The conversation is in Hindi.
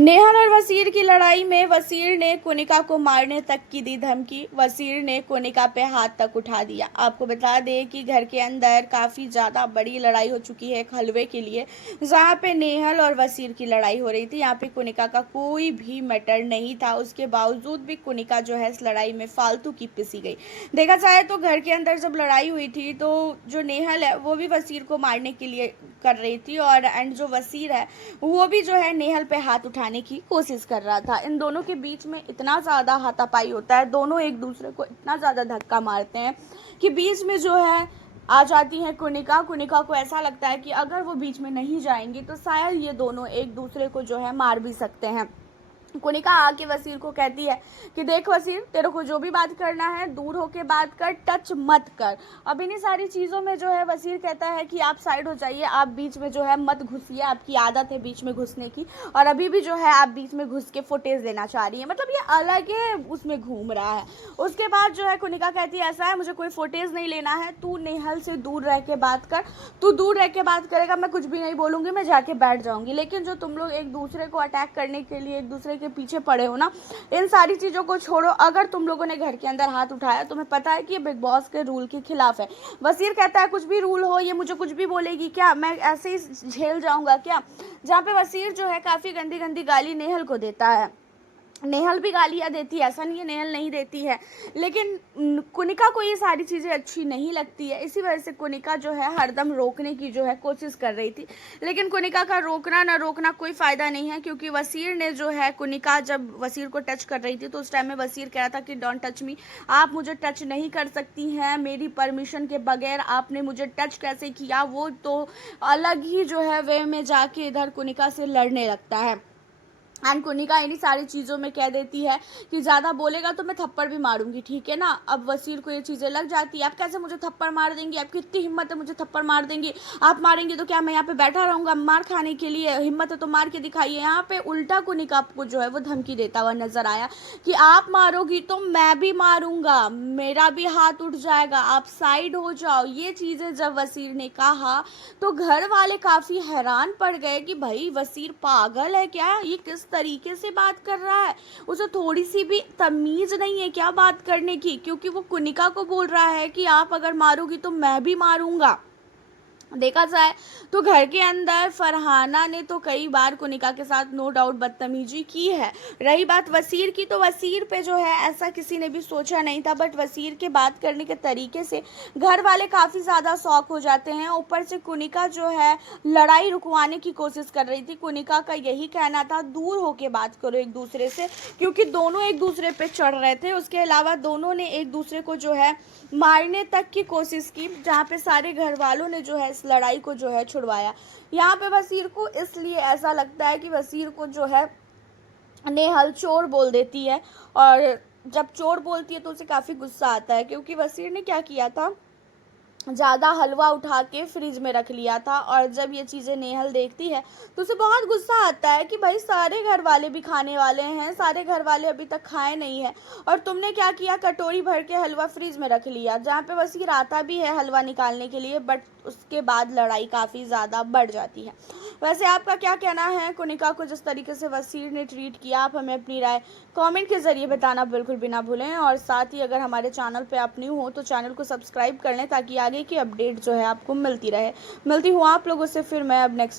नेहल और वसीर की लड़ाई में वसीर ने कोनिका को मारने तक की दी धमकी। वसीर ने कोनिका पे हाथ तक उठा दिया। आपको बता दें कि घर के अंदर काफ़ी ज़्यादा बड़ी लड़ाई हो चुकी है एक हलवे के लिए, जहाँ पे नेहल और वसीर की लड़ाई हो रही थी। यहाँ पे कोनिका का कोई भी मैटर नहीं था, उसके बावजूद भी कोनिका जो है इस लड़ाई में फालतू की पिसी गई। देखा जाए तो घर के अंदर जब लड़ाई हुई थी तो जो नेहल है वो भी वसीर को मारने के लिए कर रही थी, और एंड जो वसीर है वो भी जो है नेहल पे हाथ उठाने की कोशिश कर रहा था। इन दोनों के बीच में इतना ज़्यादा हाथापाई होता है, दोनों एक दूसरे को इतना ज़्यादा धक्का मारते हैं कि बीच में जो है आ जाती है कोनिका। कोनिका को ऐसा लगता है कि अगर वो बीच में नहीं जाएंगी तो शायद ये दोनों एक दूसरे को जो है मार भी सकते हैं। कोनिका आके वसीर को कहती है कि देख वसीर, तेरे को जो भी बात करना है दूर होके बात कर, टच मत कर। अब इन्हीं सारी चीज़ों में जो है वसीर कहता है कि आप साइड हो जाइए, आप बीच में जो है मत घुसिए, आपकी आदत है बीच में घुसने की, और अभी भी जो है आप बीच में घुस के फुटेज लेना चाह रही है, मतलब ये अलग है उसमें घूम रहा है। उसके बाद जो है कोनिका कहती है ऐसा है, मुझे कोई फुटेज नहीं लेना है, तू नेहल से दूर रह के बात कर, तू दूर रह के बात करेगा, मैं कुछ भी नहीं बोलूँगी, मैं जाके बैठ जाऊँगी। लेकिन जो तुम लोग एक दूसरे को अटैक करने के लिए एक दूसरे के पीछे पड़े हो ना, इन सारी चीज़ों को छोड़ो। अगर तुम लोगों ने घर के अंदर हाथ उठाया, तुम्हें पता है कि ये बिग बॉस के रूल के खिलाफ है। वसीर कहता है कुछ भी रूल हो, ये मुझे कुछ भी बोलेगी क्या, मैं ऐसे ही झेल जाऊंगा क्या। जहाँ पे वसीर जो है काफ़ी गंदी गंदी गाली नेहल को देता है। नेहल भी गालियाँ देती है, ऐसा नहीं है नेहल नहीं देती है, लेकिन कोनिका को ये सारी चीज़ें अच्छी नहीं लगती है। इसी वजह से कोनिका जो है हरदम रोकने की जो है कोशिश कर रही थी, लेकिन कोनिका का रोकना ना रोकना कोई फ़ायदा नहीं है, क्योंकि वसीर ने जो है कोनिका जब वसीर को टच कर रही थी तो उस टाइम में वसीर कह रहा था कि डोंट टच मी, आप मुझे टच नहीं कर सकती हैं, मेरी परमिशन के बगैर आपने मुझे टच कैसे किया। वो तो अलग ही जो है वे में जाके इधर कोनिका से लड़ने लगता है। एंड कोनिका इन्हीं सारी चीज़ों में कह देती है कि ज़्यादा बोलेगा तो मैं थप्पड़ भी मारूंगी, ठीक है ना। अब वसीर को ये चीज़ें लग जाती है, आप कैसे मुझे थप्पड़ मार देंगी, आपकी इतनी हिम्मत है मुझे थप्पड़ मार देंगी, आप मारेंगे तो क्या मैं यहाँ पे बैठा रहूँगा मार खाने के लिए, हिम्मत है तो मार के दिखाइए। यहाँ पे उल्टा कोनिका आपको जो है वो धमकी देता हुआ नजर आया कि आप मारोगी तो मैं भी मारूंगा, मेरा भी हाथ उठ जाएगा, आप साइड हो जाओ। ये चीज़ें जब वसीर ने कहा तो घर वाले काफ़ी हैरान पड़ गए कि भाई वसीर पागल है क्या, ये किस तरीके से बात कर रहा है, उसे थोड़ी सी भी तमीज नहीं है क्या बात करने की, क्योंकि वो कोनिका को बोल रहा है कि आप अगर मारोगी तो मैं भी मारूंगा। देखा जाए तो घर के अंदर फरहाना ने तो कई बार कोनिका के साथ नो डाउट बदतमीजी की है। रही बात वसीर की, तो वसीर पे जो है ऐसा किसी ने भी सोचा नहीं था, बट वसीर के बात करने के तरीके से घर वाले काफ़ी ज़्यादा शौक हो जाते हैं। ऊपर से कोनिका जो है लड़ाई रुकवाने की कोशिश कर रही थी। कोनिका का यही कहना था दूर होके बात करो एक दूसरे से, क्योंकि दोनों एक दूसरे पे चढ़ रहे थे। उसके अलावा दोनों ने एक दूसरे को जो है मारने तक की कोशिश की, जहाँ पे सारे घर वालों ने जो है इस लड़ाई को जो है छुड़वाया। यहाँ पे वसीर को इसलिए ऐसा लगता है कि वसीर को जो है नेहल चोर बोल देती है, और जब चोर बोलती है तो उसे काफ़ी गुस्सा आता है, क्योंकि वसीर ने क्या किया था, ज़्यादा हलवा उठा के फ्रिज में रख लिया था। और जब ये चीज़ें नेहल देखती है तो उसे बहुत गुस्सा आता है कि भाई सारे घर वाले भी खाने वाले हैं, सारे घर वाले अभी तक खाए नहीं है, और तुमने क्या किया, कटोरी भर के हलवा फ्रिज में रख लिया। जहाँ पे वसीर आता भी है हलवा निकालने के लिए, बट उसके बाद लड़ाई काफ़ी ज़्यादा बढ़ जाती है। वैसे आपका क्या कहना है कोनिका को जिस तरीके से वसीर ने ट्रीट किया, आप हमें अपनी राय कमेंट के ज़रिए बताना बिल्कुल भी ना भूलें। और साथ ही अगर हमारे चैनल पे आप न्यू हो तो चैनल को सब्सक्राइब कर लें, ताकि आगे की अपडेट जो है आपको मिलती रहे। मिलती हूँ आप लोगों से फिर मैं अब नेक्स्ट